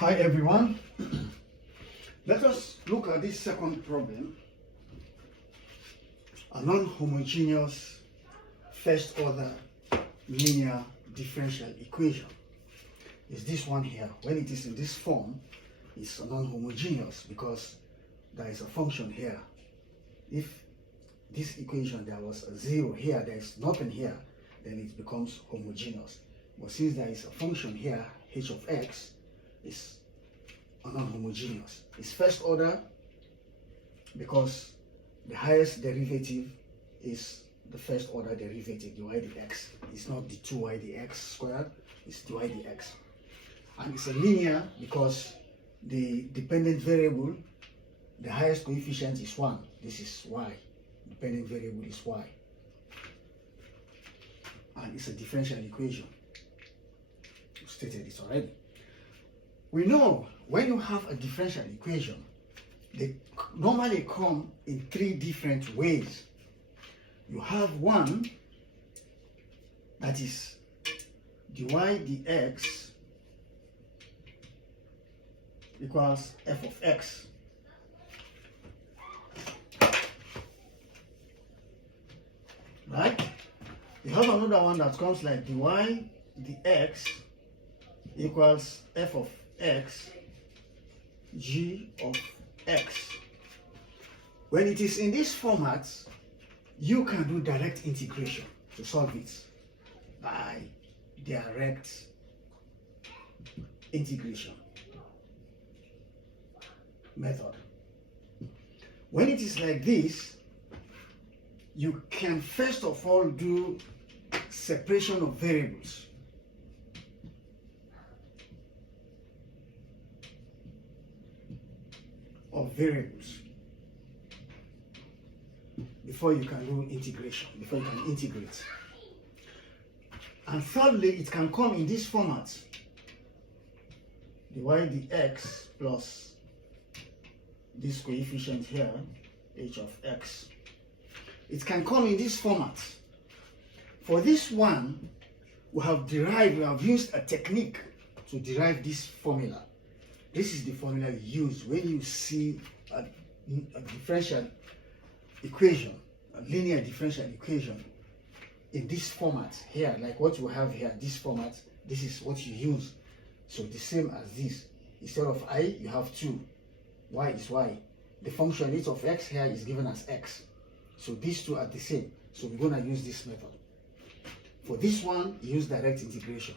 Hi everyone. Let us look at this second problem. A non-homogeneous first order linear differential equation is this one here. When it is in this form, it's non-homogeneous because there is a function here. If this equation there was a 0 here, there is nothing here, then it becomes homogeneous. But since there is a function here, h of x, is non-homogeneous. It's first order because the highest derivative is the first order derivative, dy dx. It's not the 2y dx squared, it's dy dx. And it's a linear because the dependent variable, the highest coefficient is 1. This is y. Dependent variable is y. And it's a differential equation. I've stated it already. We know when you have a differential equation, they normally come in 3 different ways. You have one that is dy dx equals f of x. Right? You have another one that comes like dy dx equals f of x g of x. When it is in this format, you can do direct integration to solve it by direct integration method. When it is like this, you can first of all do separation of variables. Before you can do integration, before you can integrate. And thirdly, it can come in this format, dy dx plus this coefficient here, h of x. It can come in this format. For this one, we have used a technique to derive this formula. This is the formula you use when you see a differential equation, a linear differential equation in this format here, like what you have here, this format. This is what you use. So the same as this. Instead of I, you have 2. Y is y. The function h of x here is given as x. So these two are the same. So we're going to use this method. For this one, use direct integration.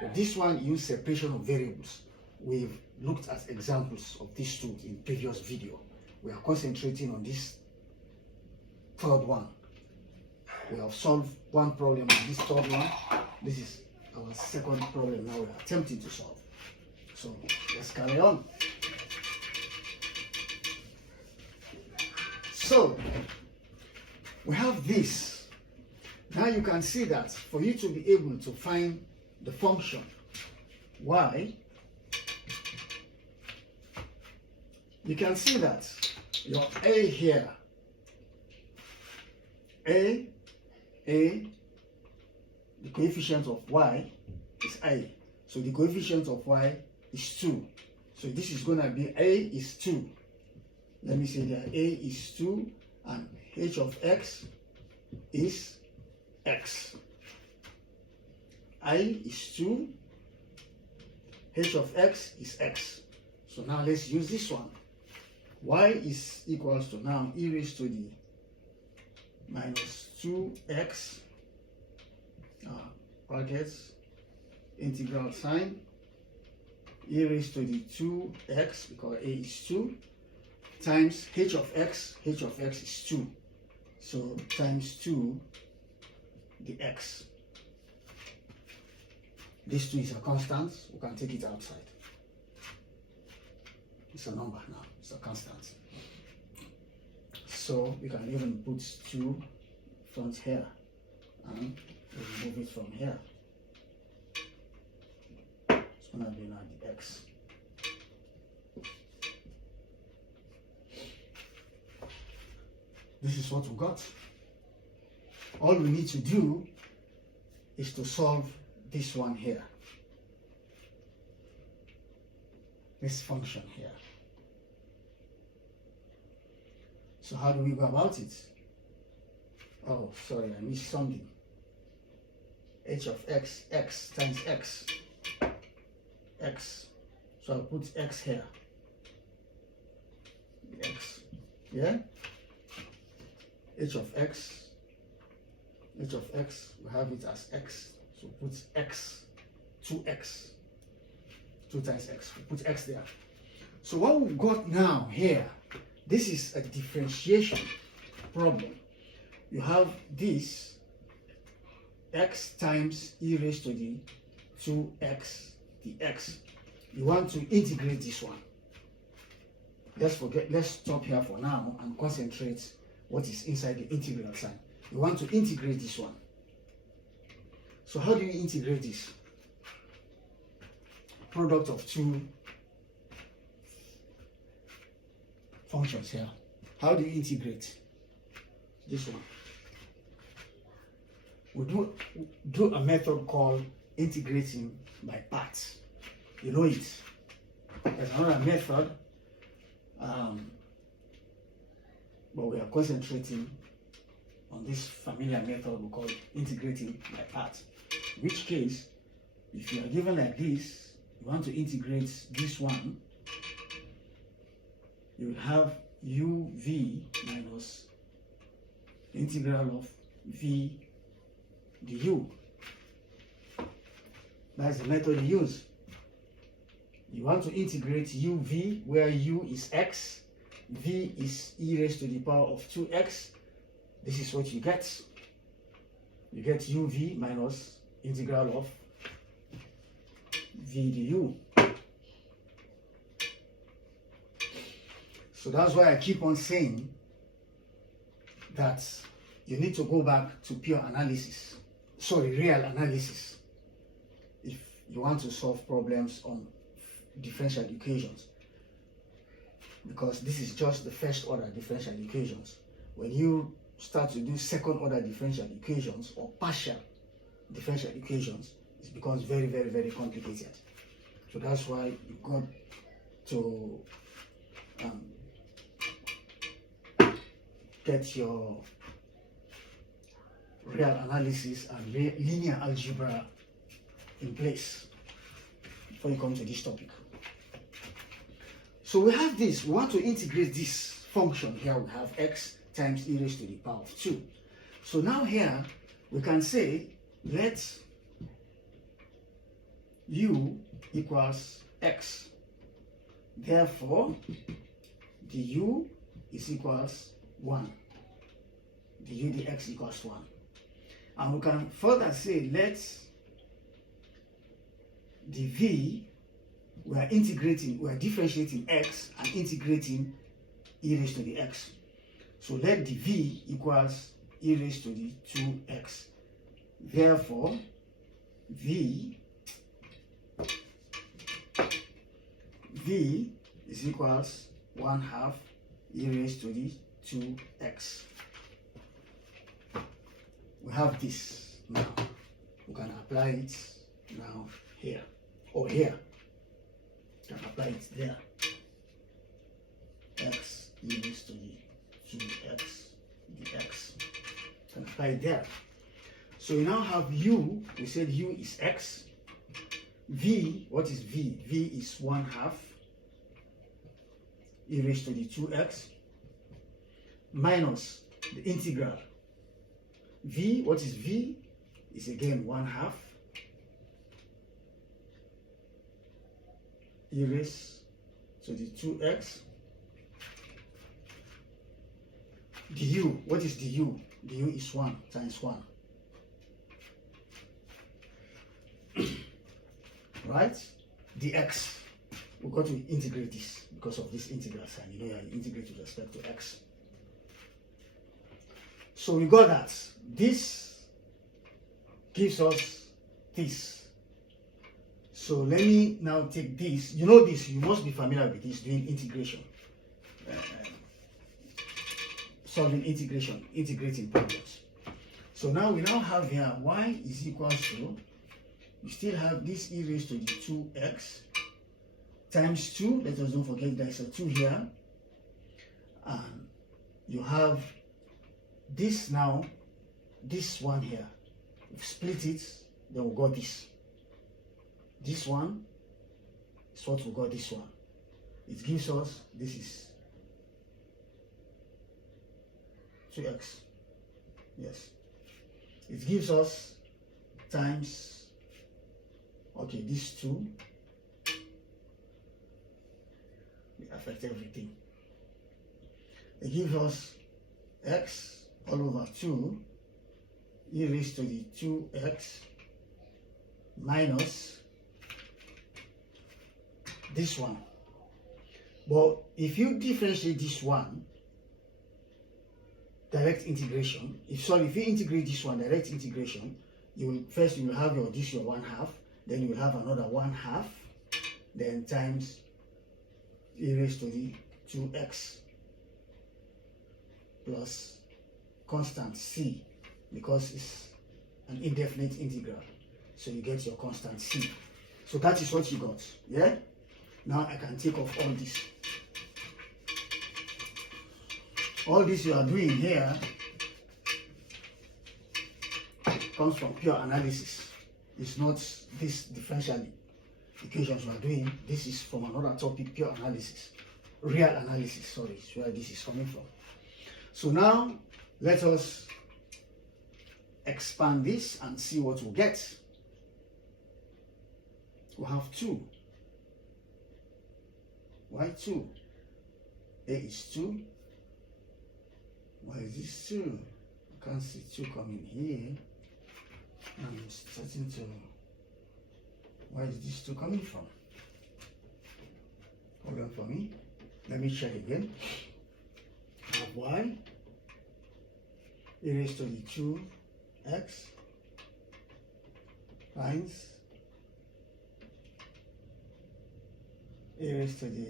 For this one, use separation of variables. We've looked at examples of these two in previous video. We are concentrating on this third one. We have solved one problem on this third one. This is our second problem now we are attempting to solve. So let's carry on. So we have this. Now you can see that for you to be able to find the function y, you can see that your a here, the coefficient of y is a. So the coefficient of y is 2. So this is going to be a is 2. Let me say that a is 2 and h of x is x. I is 2, h of x is x. So now let's use this one. Y is equals to now e raised to the minus 2x brackets integral sign e raised to the 2x because a is 2 times h of x is 2. So times 2 the x. This 2 is a constant, we can take it outside. It's a number now, it's a constant. So we can even put 2 front here and remove it from here. It's going to be now the x. This is what we got. All we need to do is to solve this one here. this function here. So how do we go about it? Oh, sorry, I missed something. H of x, x times x, x. So I'll put x here. X, yeah? H of x, we have it as x. So put x, 2x, 2 times x. We put x there. So what we've got now here, this is a differentiation problem. You have this x times e raised to the 2x dx. You want to integrate this one. Let's stop here for now and concentrate what is inside the integral sign. You want to integrate this one. So how do you integrate this? Product of two functions here. How do you integrate this one? We do a method called integrating by parts. You know it. There's another method, but we are concentrating on this familiar method we call integrating by parts. In which case, if you are given like this, you want to integrate this one, you will have uv minus integral of v du. That's the method you use. You want to integrate uv, where u is x, v is e raised to the power of 2x. This is what you get. You get uv minus integral of v du. So that's why I keep on saying that you need to go back to pure analysis, real analysis, if you want to solve problems on differential equations, because this is just the first order differential equations. When you start to do second order differential equations or partial differential equations, it becomes very, very, very complicated. So that's why you got to get your real analysis and linear algebra in place before you come to this topic. So we have this, we want to integrate this function here. We have x times e raised to the power of 2. So now here we can say let u equals x. Therefore, du is equals 1. Du dx equals 1. And we can further say let the v, we are differentiating x and integrating e raised to the x. So let the v equals e raised to the 2x. Therefore, v is equals 1/2 e raised to the 2x. We have this now. We can apply it now here or here. You can apply it there. X e raised to the 2x dx. You can apply it there. So you now have u. We said u is x. V, what is v? V is 1/2 e raised to the 2x minus the integral. V, what is v? Is again 1/2 e raised to the 2x. Du, what is du? Du is 1 times 1. Right? Dx. We've got to integrate this because of this integral sign. You know, you integrate with respect to x. So we got that. This gives us this. So let me now take this. You know this, you must be familiar with this, doing integration. Solving integrating problems. So now we now have here y is equals to, we still have this e raised to the 2x times 2. Let us don't forget there's a 2 here. And you have this now, this one here. If split it, then we got this. This one is what we got this one. It gives us, this is 2x. Yes. It gives us times, okay, this 2 will affect everything. It gives us x all over 2 e raised to the 2x minus this one. But if you differentiate this one, direct integration, if you integrate this one, direct integration, you will have this your 1/2, then you will have another 1/2, then times e raised to the 2x plus constant c, because it's an indefinite integral, so you get your constant c. So that is what you got. Yeah, now I can take off all this. All this you are doing here comes from pure analysis. It's not this differential equations we are doing. This is from another topic, pure analysis, real analysis. Sorry, is where this is coming from. So now let us expand this and see what we'll get. We'll have 2. Why 2? A is 2. Why is this 2? I can't see 2 coming here. I'm starting to. Where is this 2 coming from? Hold on for me. Let me check again. I have y e raised to the 2x times e raised to the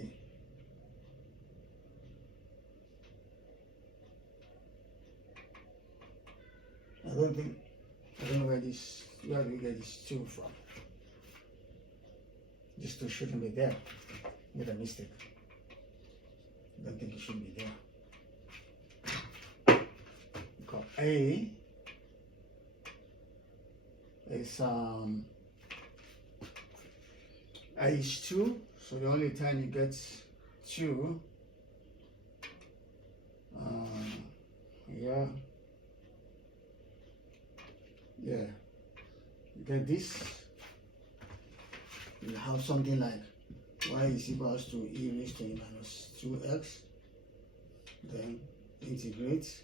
I don't know where do we get this 2 from? This 2 shouldn't be there. Made a mistake. I don't think it should be there. Because A is A is 2, so the only time you get 2 you get this, you have something like y is equals to e raised to a minus 2x, then integrate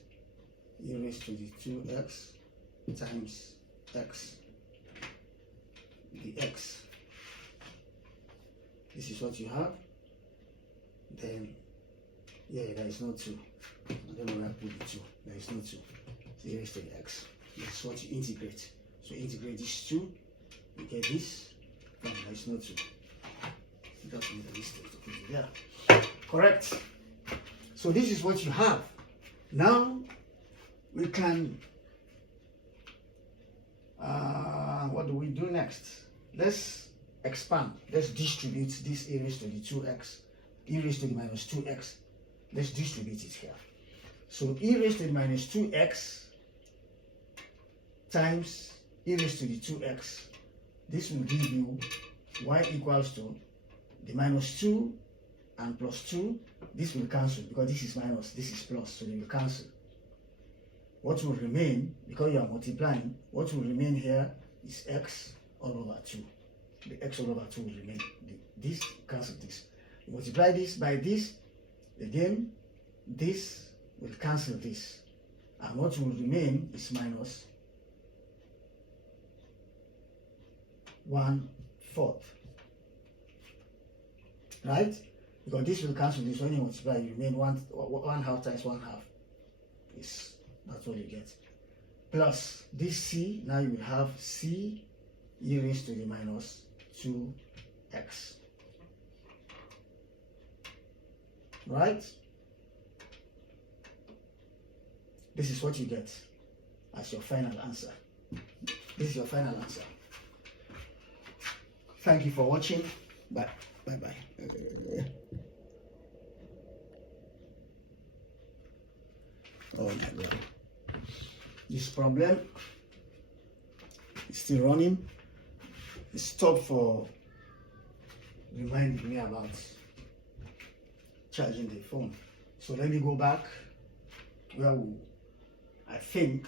e raised to the 2x times x dx. This is what you have. Then there is no 2. I don't know where I put the 2. There is no 2. So e raised to the x. This is what you integrate. So integrate this 2, you get this, and there is no 2. Just made a mistake to put it there. Correct. So this is what you have. Now we can what do we do next? Let's expand. Let's distribute this e raised to the 2x, e raised to the minus 2x. Let's distribute it here. So e raised to the minus 2x times e raised to the 2x. This will give you y equals to the minus 2 and plus 2. This will cancel because this is minus, this is plus, so they will cancel. What will remain, because you are multiplying, what will remain here is x all over 2. The x all over 2 will remain. This cancel this. You multiply this by this, again, this will cancel this. And what will remain is minus 1/4. Right? Because this will cancel this. When you multiply, you remain 1/2 times 1/2. That's what you get. Plus this c, now you will have c e raised to the minus 2x. Right? This is what you get as your final answer. This is your final answer. Thank you for watching. Bye. Bye. Oh my God. This problem is still running. It stopped for reminding me about charging the phone. So let me go back where I think,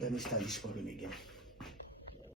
let me start this problem again.